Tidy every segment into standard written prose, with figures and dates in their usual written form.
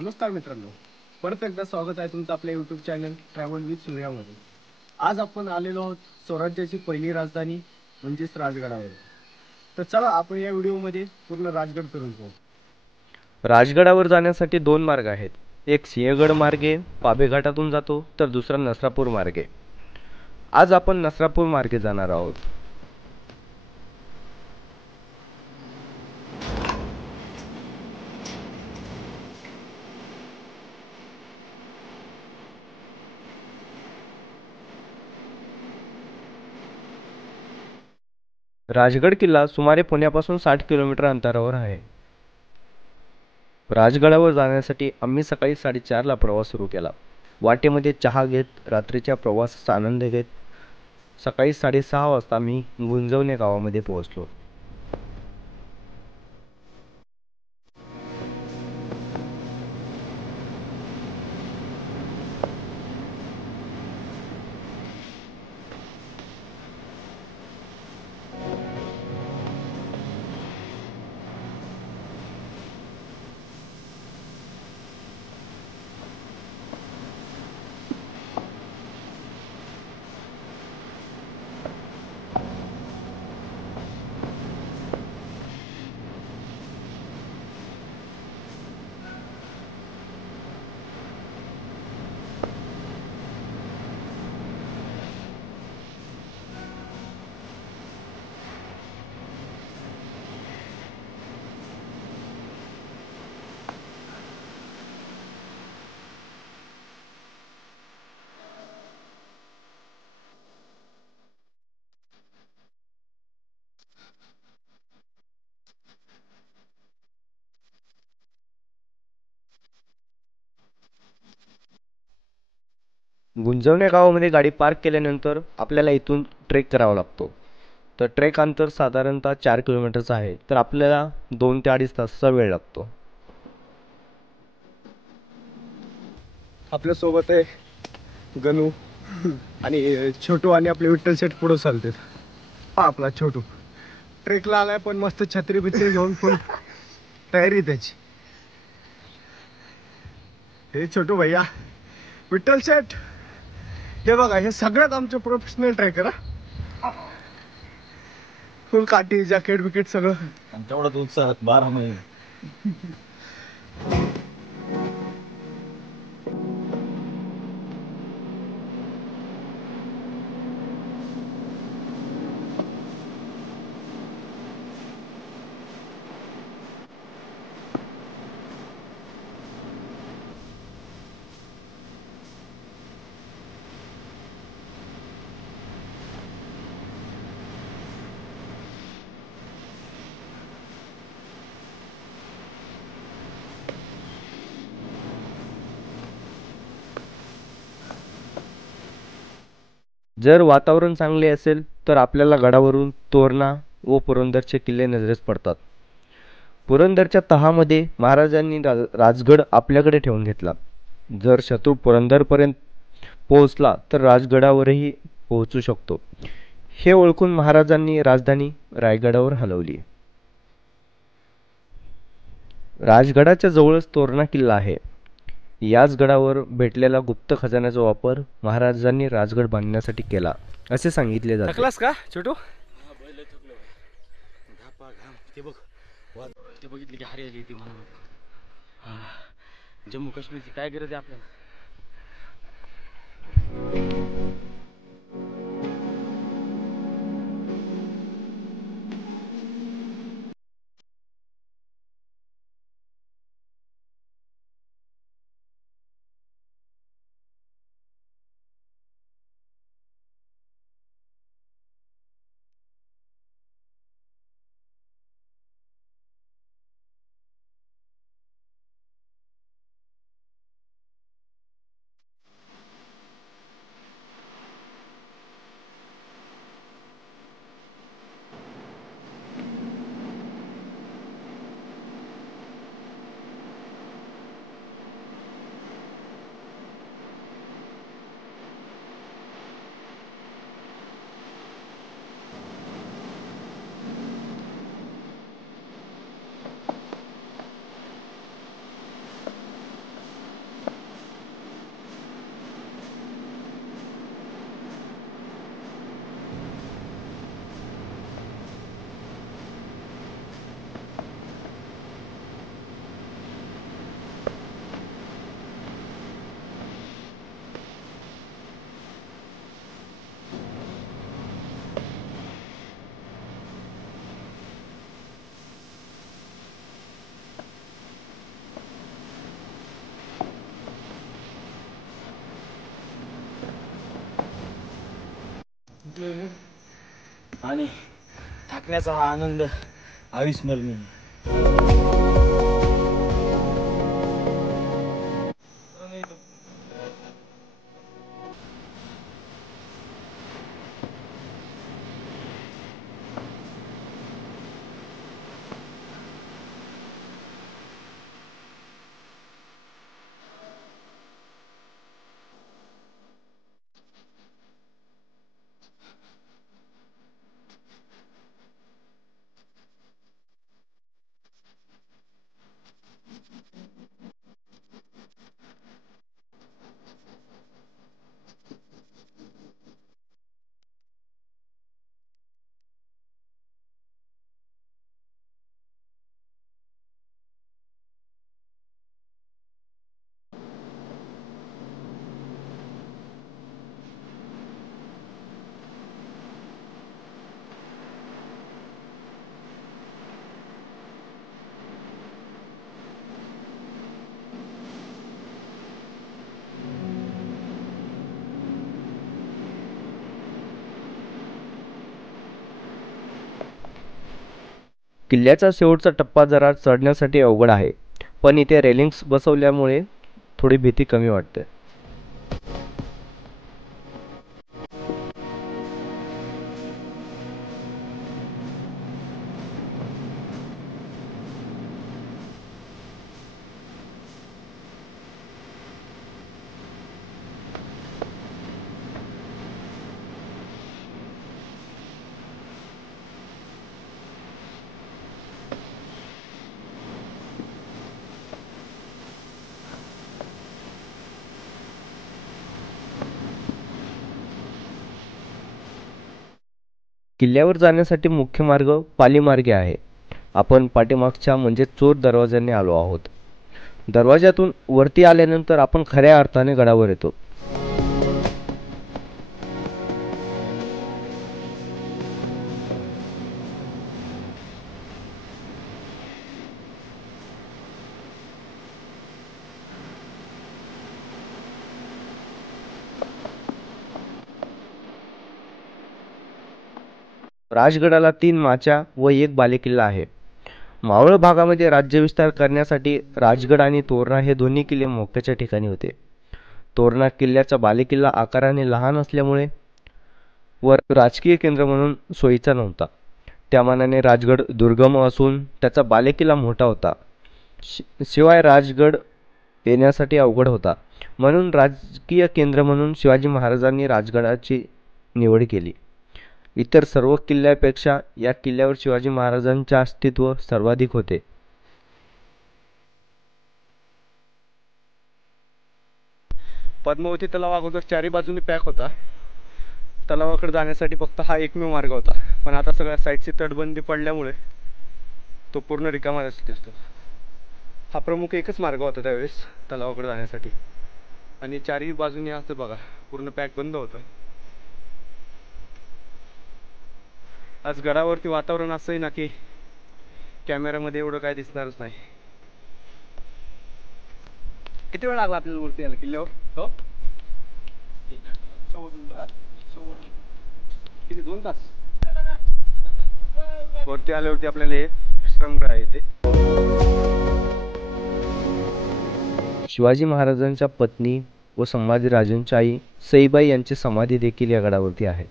नमस्कार मित्रांनो, परत एकदा स्वागत आहे तुमचं आपल्या युट्यूब चॅनल ट्रॅव्हल विथ सूर्यामध्ये. आज आपण आलेलो आहोत स्वराज्याची पहिली राजधानी म्हणजेच राजगडावर. तर चला आपण या व्हिडिओमध्ये पूर्ण राजगड फिरून पाहू. राजगडावर जाण्यासाठी दोन मार्ग आहेत. एक सिंहगड मार्गे पाबे घाटातून जातो, तर दुसरा नसरापूर मार्गे. आज आपण नसरापूर मार्गे जाणार आहोत. राजगड किल्ला सुमारे पुण्यापासून 60 किलोमीटर अंतरावर आहे. राजगडावर जाण्यासाठी आम्ही सकाळी 4:30 ला प्रवास सुरू केला. वाटेमध्ये चहा घेत रात्रीच्या प्रवासाचा आनंद घेत सकाळी 6:30 वाजता मी गुंजवणे गावामध्ये पोहोचलो. गुंजवणे गावामध्ये गाडी पार्क केल्यानंतर आपल्याला इथून ट्रेक करावा लागतो. तर ट्रेक अंतर साधारणतः 4 किलोमीटरचं आहे, तर आपल्याला 2 ते 2.5 तासाचा वेळ लागतो. आपल्या सोबत आहे गणू आणि छोटू आणि आपले विठ्ठल शेठ पुढे चालतात. हा आपला छोटू ट्रेकला आलाय, पण मस्त छत्री बित्री घेऊन फुल तयारी त्याची. हे छोटू भैया, विठ्ठल शेठ, हे बघा, हे सगळ्यात आमचे प्रोफेशनल ट्रेकर. फुल काठी जॅकेट बिकेट सगळं. तेवढाच उत्साहात 12 महिने. जर वातावरण चांगले असेल तर आपल्याला गडावरून तोरणा व पुरंदरचे किल्ले नजरेस पडतात. पुरंदरच्या तहामध्ये महाराजांनी राजगड आपल्याकडे ठेवून घेतला. जर शत्रू पुरंदरपर्यंत पोहोचला तर राजगडावरही पोहोचू शकतो, हे ओळखून महाराजांनी राजधानी रायगडावर हलवली. राजगडाच्या जवळच तोरणा किल्ला आहे. याच गडावर भेटलेला गुप्त खजान्याचा वापर महाराजांनी राजगड बांधण्यासाठी केला असे सांगितले जाते. थकलास का छोटू? ते बघ, ते बघितले की हरियाली येते म्हणून. जम्मू काश्मीरची काय गरज आहे आपल्याला? टाकण्याचा हा आनंद अविस्मरणीय. किल्ल्याचा शेवटचा टप्पा जरा चढण्यासाठी अवघड आहे, पण इथे रेलिंग्स बसवल्यामुळे थोडी भीती कमी वाटते. किल्ल्यावर जाण्यासाठी मुख्य मार्ग पालीमार्गे आहे. आपण पाठीमागच्या म्हणजे चोर दरवाजाने आलो आहोत. दरवाजातून वरती आल्यानंतर आपण खऱ्या अर्थाने गडावर येतो. राजगडाला 3 माच्या व 1 बालेकिल्ला आहे. मावळ भागामध्ये राज्यविस्तार करण्यासाठी राजगड आणि तोरणा हे दोन्ही किल्ले मोक्याच्या ठिकाणी होते. तोरणा किल्ल्याचा बालेकिल्ला आकाराने लहान असल्यामुळे व राजकीय केंद्र म्हणून सोयीचा नव्हता. त्या मानाने राजगड दुर्गम असून त्याचा बालेकिल्ला मोठा होता. शिवाय राजगड येण्यासाठी अवघड होता. म्हणून राजकीय केंद्र म्हणून शिवाजी महाराजांनी राजगडाची निवड केली. इतर सर्व किल्ल्यापेक्षा या किल्ल्यावर शिवाजी महाराजांचे अस्तित्व सर्वाधिक होते. पद्मावती तलाव अगोदर चारी बाजूनी पॅक होता. तलावाकडे जाण्यासाठी फक्त हा एकमेव मार्ग होता, पण आता सगळ्या साईडची तटबंदी पडल्यामुळे तो पूर्ण रिकामा दिसतो. हा प्रमुख एकच मार्ग होता त्यावेळेस तलावाकडे जाण्यासाठी, आणि चारही बाजूनी असं बघा पूर्ण पॅक बंद होतं. आज गडावरती वातावरण असं आहे ना की कॅमेऱ्यामध्ये एवढं काय दिसणारच नाही. किती वेळ लागला आपल्याला वरती यायला किल्ल्यावर? हो, किती 2 तास. वरती आल्यावरती आपल्याला हे विश्रामगृह आहे ते. शिवाजी महाराजांच्या पत्नी व संभाजीराजांची आई सईबाई यांची समाधी देखील या गडावरती आहे.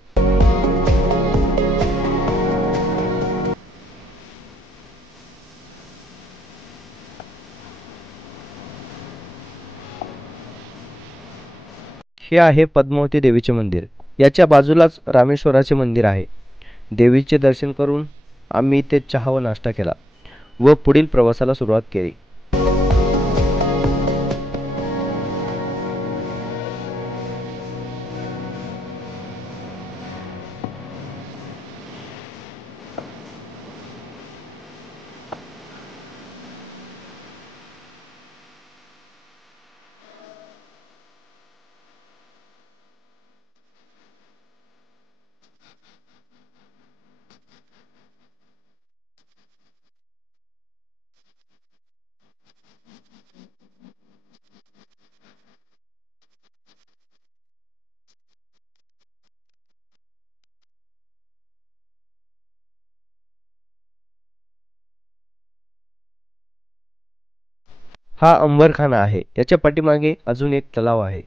हे आहे पद्मावती देवीचे मंदिर. याच्या बाजूलाच रामेश्वराचे मंदिर आहे. देवीचे दर्शन करून आम्ही इथे चहा व नाश्ता केला व पुढील प्रवासाला सुरुवात केली. हा अंबरखाना आहे. याच्या पाठीमागे अजून एक तलाव आहे.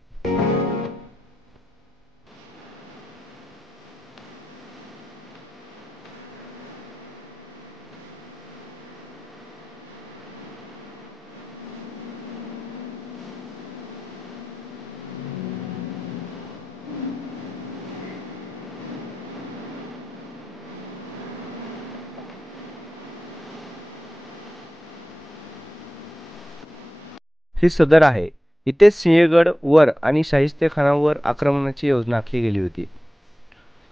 ही सदर आहे. इथे सिंहगड वर आणि शाहिस्तेखानावर आक्रमणाची योजना आखली गेली होती.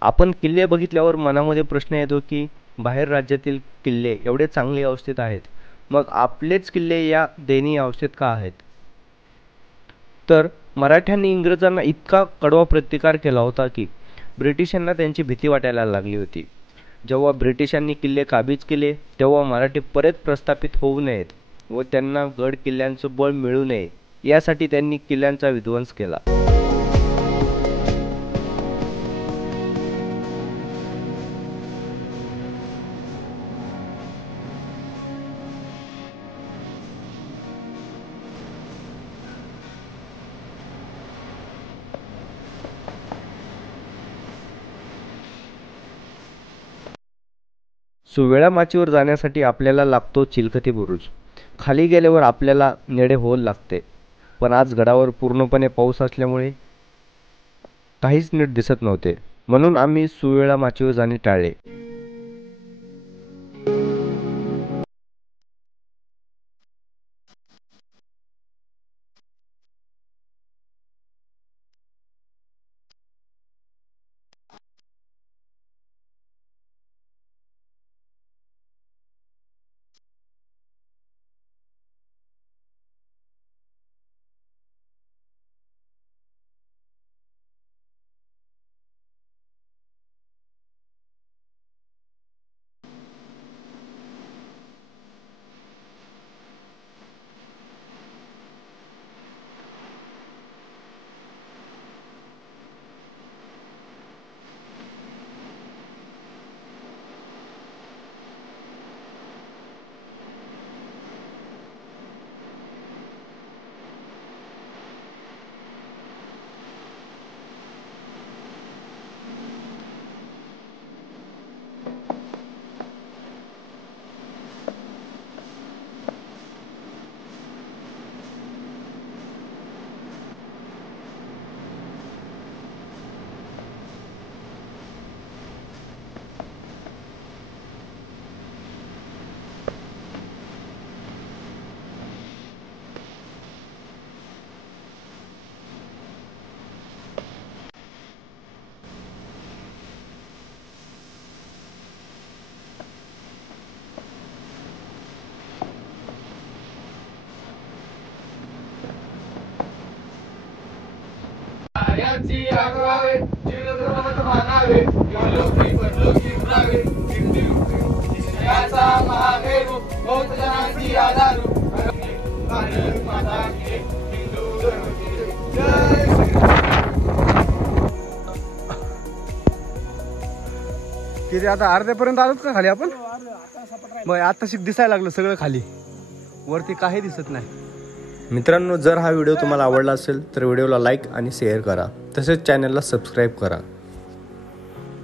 आपण किल्ले बघितल्यावर मनामध्ये प्रश्न येतो की बाहेर राज्यातील किल्ले एवढे चांगले अवस्थेत आहेत, मग आपलेच किल्ले या दयनीय अवस्थेत का आहेत? तर मराठ्यांनी इंग्रजांना इतका कडवा प्रतिकार केला होता की ब्रिटिशांना त्यांची भीती वाटायला लागली होती. जेव्हा ब्रिटिशांनी किल्ले काबीज केले तेव्हा मराठी परत प्रस्थापित होऊ नयेत व त्यांना गड किल्ल्यांचं बळ मिळू नये यासाठी त्यांनी किल्ल्यांचा विध्वंस केला. सुवेळा माचीवर जाण्यासाठी आपल्याला लागतो चिलखती बुरुज. खाली गेल्यावर आपल्याला नेडे होल लागते. पण आज गडावर पूर्णपणे पाऊस असल्यामुळे काहीच नीट दिसत नव्हते, म्हणून आम्ही सुवेळा माचीवर जाणे टाळले. किती आता अर्ध्यापर्यंत आलोत का खाली आपण? मग आता शिक दिसायला लागलं सगळं खाली, वरती काही दिसत नाही. मित्रांनो, जर हा व्हिडिओ तुम्हाला आवडला असेल तर व्हिडिओला लाईक आणि शेअर करा, तसेच चॅनलला सबस्क्राईब करा.